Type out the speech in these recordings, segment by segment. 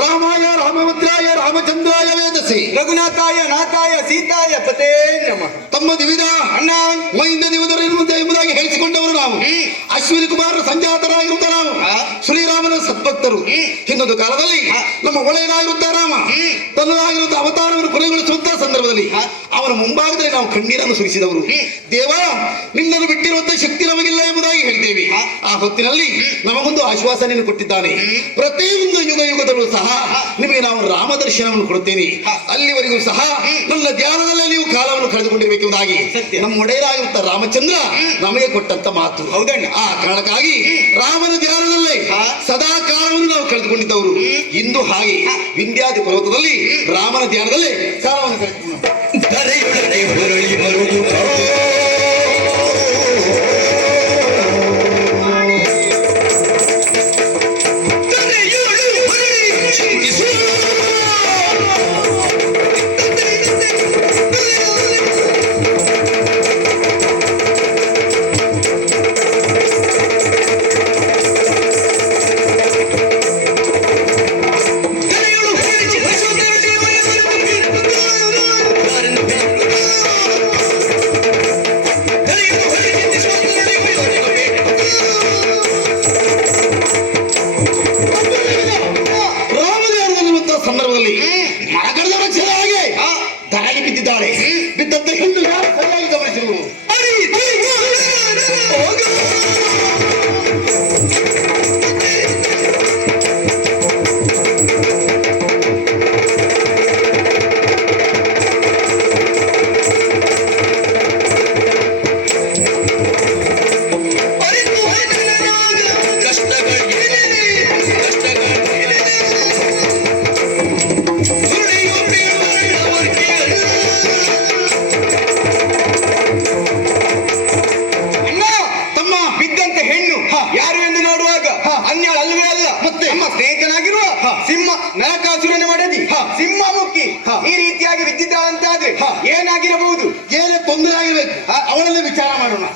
ರಾಮಾಯ ರಾಮಭದ್ರಾಯ ರಾಮಚಂದ್ರಾಯ ವೇದಸಿ ರಘುನಾಥಾಯ ನಾಥಾಯ ಸೀತಾಯ ಪತೇ ನಮಃ. ತಮ್ಮ ದಿವಿದ ಅಣ್ಣ ಮೈಂದ ದಿವಿದರು ಎಂಬುದಾಗಿ ಹೇಳಿಸಿಕೊಂಡವರು ನಾವು. ಅಶ್ವಿನಿ ಕುಮಾರರ ಸಂಜಾತರಾಗಿರುತ್ತ ನಾವು ಶ್ರೀರಾಮನ ಸದ್ಭಕ್ತರು. ಹಿಂದೊಂದು ಕಾಲದಲ್ಲಿ ನಮ್ಮ ಒಳ್ಳೆಯನಾಗಿರುತ್ತ ರಾಮ ತನ್ನದಾಗಿರುತ್ತ ಅವತಾರವನ್ನು ಕೊನೆಗೊಳಿಸುವಂತಹ ಸಂದರ್ಭದಲ್ಲಿ ಅವನ ಮುಂಭಾಗದಲ್ಲಿ ನಾವು ಕಣ್ಣೀರನ್ನು ಸುರಿಸಿದವರು. ದೇವ, ನಿನ್ನನ್ನು ಬಿಟ್ಟಿರುವಂತಹ ಶಕ್ತಿ ನಮಗಿಲ್ಲ ಎಂಬುದಾಗಿ ಹೇಳ್ತೇವೆ. ಆ ಹೊತ್ತಿನಲ್ಲಿ ನಮಗೊಂದು ಆಶ್ವಾಸನೆಯನ್ನು ಕೊಟ್ಟಿದ್ದಾನೆ. ಪ್ರತಿಯೊಂದು ಯುಗ ಯುಗದಲ್ಲೂ ಸಹ ನಿಮಗೆ ನಾವು ರಾಮ ದರ್ಶನವನ್ನು ಕೊಡುತ್ತೇನೆ. ಅಲ್ಲಿವರೆಗೂ ಸಹ ನನ್ನ ಧ್ಯಾನದಲ್ಲೇ ನೀವು ಕಾಲವನ್ನು ಕಳೆದುಕೊಂಡಿರಬೇಕೆಂಬುದಾಗಿ ನಮ್ಮ ಒಡೆಯರಾಗಿರುತ್ತ ರಾಮಚಂದ್ರ ನಮಗೆ ಕೊಟ್ಟಂತ ಮಾತು. ಹೌದಣ್ಣ. ಆ ಕಾರಣಕ್ಕಾಗಿ ರಾಮನ ಧ್ಯಾನದಲ್ಲೇ ಸದಾ ಕಾಲವನ್ನು ನಾವು ಕಳೆದುಕೊಂಡಿದ್ದವರು. ಇಂದು ಹಾಗೆ ವಿಂಧ್ಯಾದಿ ಪರ್ವತದಲ್ಲಿ ರಾಮನ ಧ್ಯಾನದಲ್ಲೇ ಕಾಲವನ್ನು ಕಳೆದುಕೊಂಡು ಬಿದ್ದಂತ ಹಿಂದೂ ಯಾರು ಸರಿಯಾಗಿ ಗಮನಿಸಿರುವುದು. ನರಕಾಸುರನ ಮಡದಿ ಸಿಂಹಮುಖಿ ಈ ರೀತಿಯಾಗಿ ಬಿದ್ದಿದ್ದಾಳಂತಾದ್ರೆ ಏನಾಗಿರಬಹುದು? ಏನೇ ತೊಂದರೆ ಆಗಿರ್ಬೇಕು, ಅವಳನ್ನೇ ವಿಚಾರ ಮಾಡೋಣ.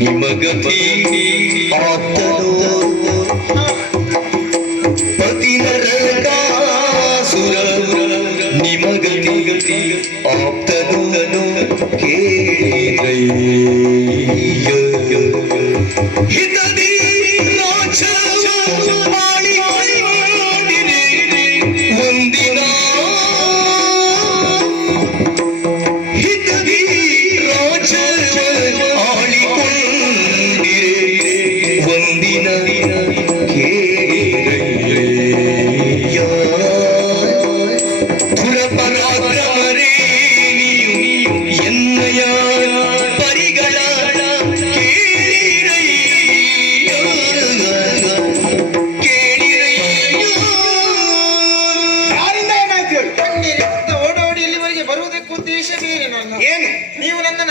ನಿಮಗತಿ ಆಪ್ತನು ಪತಿ ನರಕಾಸುರ ನಿಮಗತಿ ಆಪ್ತನು ಕೇಳಿರಯ್ಯ ಹಿತದಿ ರಾಜ ಮಾಡಿಕೊಂಡಿರಿ ಒಂದಿನ ಹಿತದಿ ರಾಜ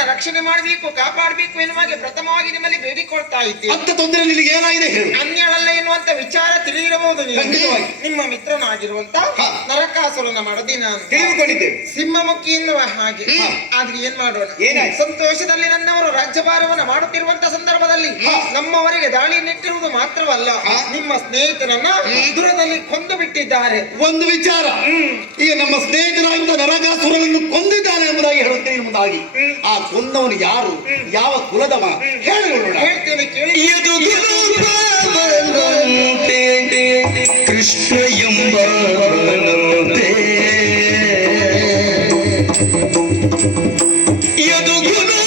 ರಕ್ಷಣೆ ಮಾಡಬೇಕು, ಕಾಪಾಡಬೇಕು ಎನ್ನುವಾಗ ಪ್ರಥಮವಾಗಿ ನಿಮ್ಮಲ್ಲಿ ಬೇಡಿಕೊಳ್ತಾ ಇದ್ದೇನೆ. ಅಂತ ತೊಂದರೆ ನಿನಗೆ ಏನಾಗಿದೆ ಹೇಳು. ಅನ್ಯಳಲ್ಲ ಎನ್ನುವಂತ ವಿಚಾರ ತಿಳಿದಿರಬಹುದು. ನಿಮ್ಮ ಮಿತ್ರನಾಗಿರುವಂತ ನರಕಾಸುರನ ಮಡದಿ ನಾನು ತಿಳಿದುಕೊಂಡಿದ್ದೇವೆ. ಸಿಂಹಮುಖಿ ಎನ್ನುವ ಹಾಗೆ. ಆದ್ರೆ ಏನ್ ಮಾಡೋಣ, ಸಂತೋಷದಲ್ಲಿ ನನ್ನವರು ರಾಜ್ಯಭಾರವನ್ನು ಮಾಡುತ್ತಿರುವಂತ ಸಂದರ್ಭದಲ್ಲಿ ನಮ್ಮವರಿಗೆ ದಾಳಿ ನೆಟ್ಟಿರುವುದು ಮಾತ್ರವಲ್ಲ, ನಿಮ್ಮ ಸ್ನೇಹಿತರನ್ನ ದೂರದಲ್ಲಿ ಕೊಂದು ಬಿಟ್ಟಿದ್ದಾರೆ. ಒಂದು ವಿಚಾರ, ಈಗ ನಮ್ಮ ಸ್ನೇಹಿತರಾಗಿದ್ದ ನರಕಾಸುರನನ್ನು ಕೊಂದಿದ್ದಾನೆ ಎಂಬುದಾಗಿ ಹೇಳುತ್ತೇನೆ. ಎಂಬುದಾಗಿ ಆ ಕೊಂದವನು ಯಾರು, ಯಾವ ಕುಲದವ ಹೇಳ್ತೇನೆ ಕೇಳಿ. ಕೃಷ್ಣ ಎಂಬ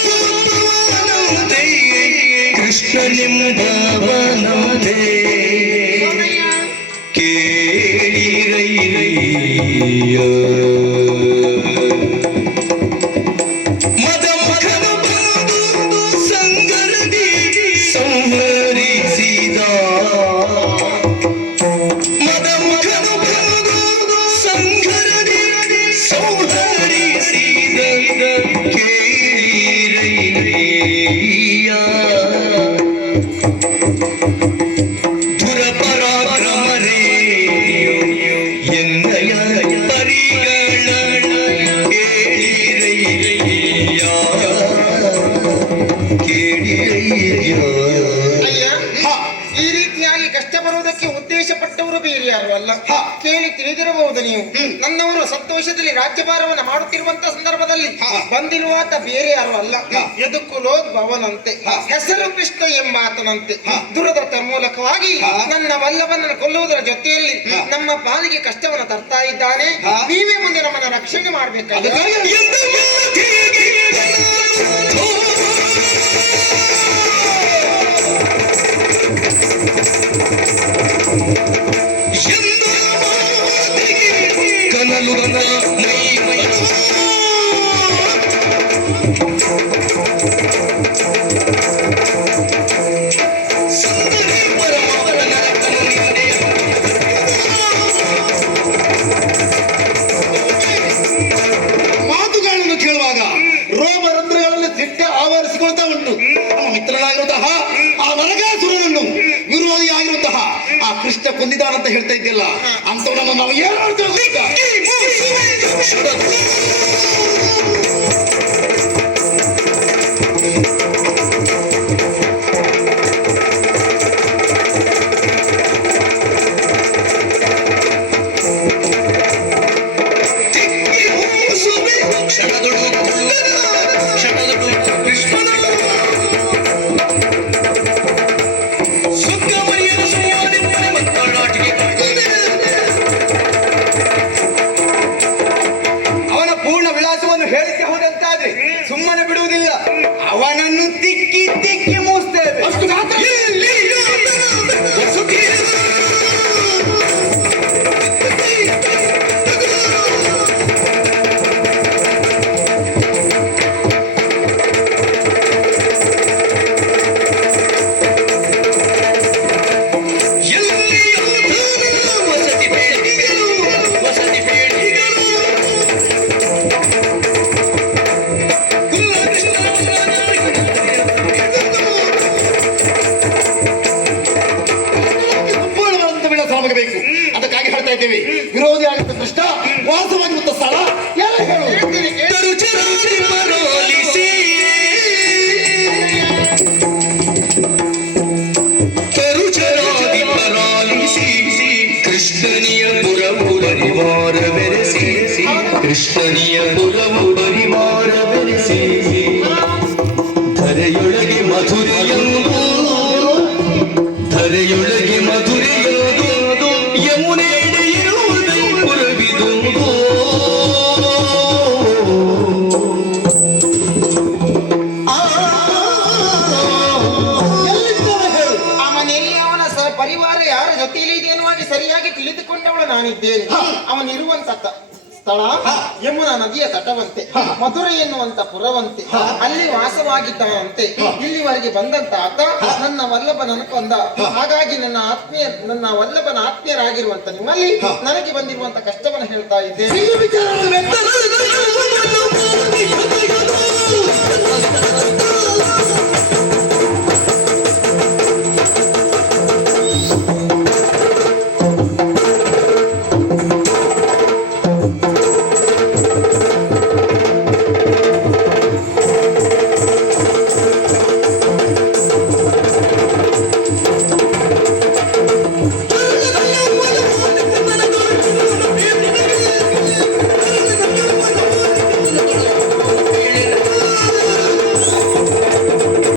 ಯದುಗುಣವಂತೆ ಕೃಷ್ಣನೆಂಬವನಂತೆ ಕೇಳಿರಯ್ಯ ಮದ ಮಖನ ಬಂದು ಸಂಗರದಿ ಸಂಹರಿಸಿದ ಮದ ಮಖನ ಬಂದು ಸಂಗರದಿ ಸಂಹರಿಸಿದ ಕೇಳಿರಯ್ಯ ದುರಪರಾಕ್ರಮರೇ ಎನ್ನಯ ಪರಿಗಳ ಕೇಳಿರಯ್ಯ ಕೇಳಿರಯ್ಯ ಅಯ್ಯ ಈ ರೀತಿಯಾಗಿ ಕಷ್ಟ ಬರುವುದಕ್ಕೆ ಉದ್ದೇಶ ಪಟ್ಟವರು ಬೇರೆ ಯಾರು ಅಲ್ಲ ಕೇಳಿ ತಿಳಿದಿರಬಹುದು ನೀವು ನನ್ನವರು ಸಂತೋಷದಲ್ಲಿ ರಾಜ್ಯಭಾರವನ್ನು ಮಾಡುತ್ತಿರುವಂತಹ ಸಂದರ್ಭದಲ್ಲಿ ಬಂದಿರುವಾತ ಬೇರೆ ಯಾರು ಅಲ್ಲ ಯದುಕುಲೋದ್ಭವನಂತೆ ಹೆಸರು ಕೃಷ್ಣ ಎಂಬಾತನಂತೆ ದುರದತ್ತ ಮೂಲಕವಾಗಿ ನನ್ನ ವಲ್ಲಭನನ್ನು ಕೊಲ್ಲುವುದರ ಜೊತೆಯಲ್ಲಿ ನಮ್ಮ ಪಾಲಿಗೆ ಕಷ್ಟವನ್ನು ತರ್ತಾ ಇದ್ದಾನೆ ನೀವೇ ಮುಂದೆ ನಮ್ಮನ್ನ ರಕ್ಷಣೆ ಮಾಡಬೇಕಾಗಿದೆ ಕನಲು ಮಾತುಗಳನ್ನು ಕೇಳುವಾಗ ರೋಮರಂಧ್ರಗಳಲ್ಲಿ ದಿಟ್ಟ ಆವರಿಸಿಕೊಳ್ತಾ ಉಂಟು. ನಮ್ಮ ಮಿತ್ರನಾಗಿರುವಂತಹ ಆ ನರಕಾಸುರನನ್ನು ವಿರೋಧಿಯಾಗಿರುವಂತಹ ಆ ಕೃಷ್ಣ ಕೊಂದಿದ್ದಾನಂತ ಹೇಳ್ತಾ ಇದ್ದಿಲ್ಲ, ಅಂತವನನ್ನು ನಾವು ಏನು ಮಾಡ್ತೇವೆ ಗೊತ್ತಾ? ಕೃಷ್ಣನ ಸುಖಮರಿಯನ ಸಂವಾದಿಪ್ಪನೆ ಮಕ್ಕಳಾಟಿಗೆ ಅವನ ಪೂರ್ಣ ವಿಳಾಸವನ್ನು ಹೇಳಿಕೆ ಹೋದಂತಾದ್ರೆ ಸುಮ್ಮನೆ ಬಿಡುವುದಿಲ್ಲ. ಅವನನ್ನು ತಿಕ್ಕಿ ತಿಕ್ಕಿ ಮೂಸ್ತೇವೆ. ಅಷ್ಟು ಮಾತ್ರ ವಸತಿ ಬೇಡಿಗಳು ಸಂಪೂರ್ಣವಾದಂತ ವಿಳಾಸ ನಮಗೆ ಬೇಕು. ಅದಕ್ಕಾಗಿ ಹೇಳ್ತಾ ಇದ್ದೇವೆ, ವಿರೋಧಿ ಆಗಿದ್ದ ಕೃಷ್ಣ ವಾಸವಾಗಿರುವಂತ ಸ್ಥಳ ಎಲ್ಲ ಹೇಳು. ತರುಚರಾದಿ ಮರೋಲಿಸಿ ತರುಚರಾದಿ ಮರೋಲಿಸಿ ಕೃಷ್ಣನಿಯ ಪುರವು ಪರಿವಾರ ಬೆರೆಸಿ ಕೃಷ್ಣನಿಯ ಪುರವು ಪರಿವಾರ ಬೆರೆಸಿ ಧರೆಯೊಳಗೆ ಮಧುರೆಯೊಂದು ಧರೆಯೊಳಗೆ ಮಧುರೆಯೋದು ಯಮುನೆಡೆ ಇರುವುದು ಪುರವಿದುದು ಎಲ್ಲಿದ್ದಾನೆ ಹೇಳು. ಆ ಮನೆಯಲ್ಲಿ ಅವನ ಪರಿವಾರ ಯಾರ ಜೊತೆಯಲ್ಲಿ ಇದೆ ಎನ್ನುವಾಗಿ ಸರಿಯಾಗಿ ತಿಳಿದುಕೊಂಡವಳು ನಾನಿದ್ದೇನೆ. ಅವನಿರುವಂತ ಸ್ಥಳ ಯಮುನಾ ನದಿಯ ತಟವಂತೆ, ಮಧುರೈ ಎನ್ನುವಂತ ಪುರವಂತೆ, ಅಲ್ಲಿ ವಾಸವಾಗಿದ್ದಾನಂತೆ. ಇಲ್ಲಿವರೆಗೆ ಬಂದಂತ ಆತ ನನ್ನ ವಲ್ಲಭನನ್ನು ಕೊಂದ. ಹಾಗಾಗಿ ನನ್ನ ವಲ್ಲಭನ ಆತ್ಮೀಯರಾಗಿರುವಂತ ನಿಮ್ಮಲ್ಲಿ ನನಗೆ ಬಂದಿರುವಂತ ಕಷ್ಟವನ್ನು ಹೇಳ್ತಾ ಇದ್ದೇನೆ.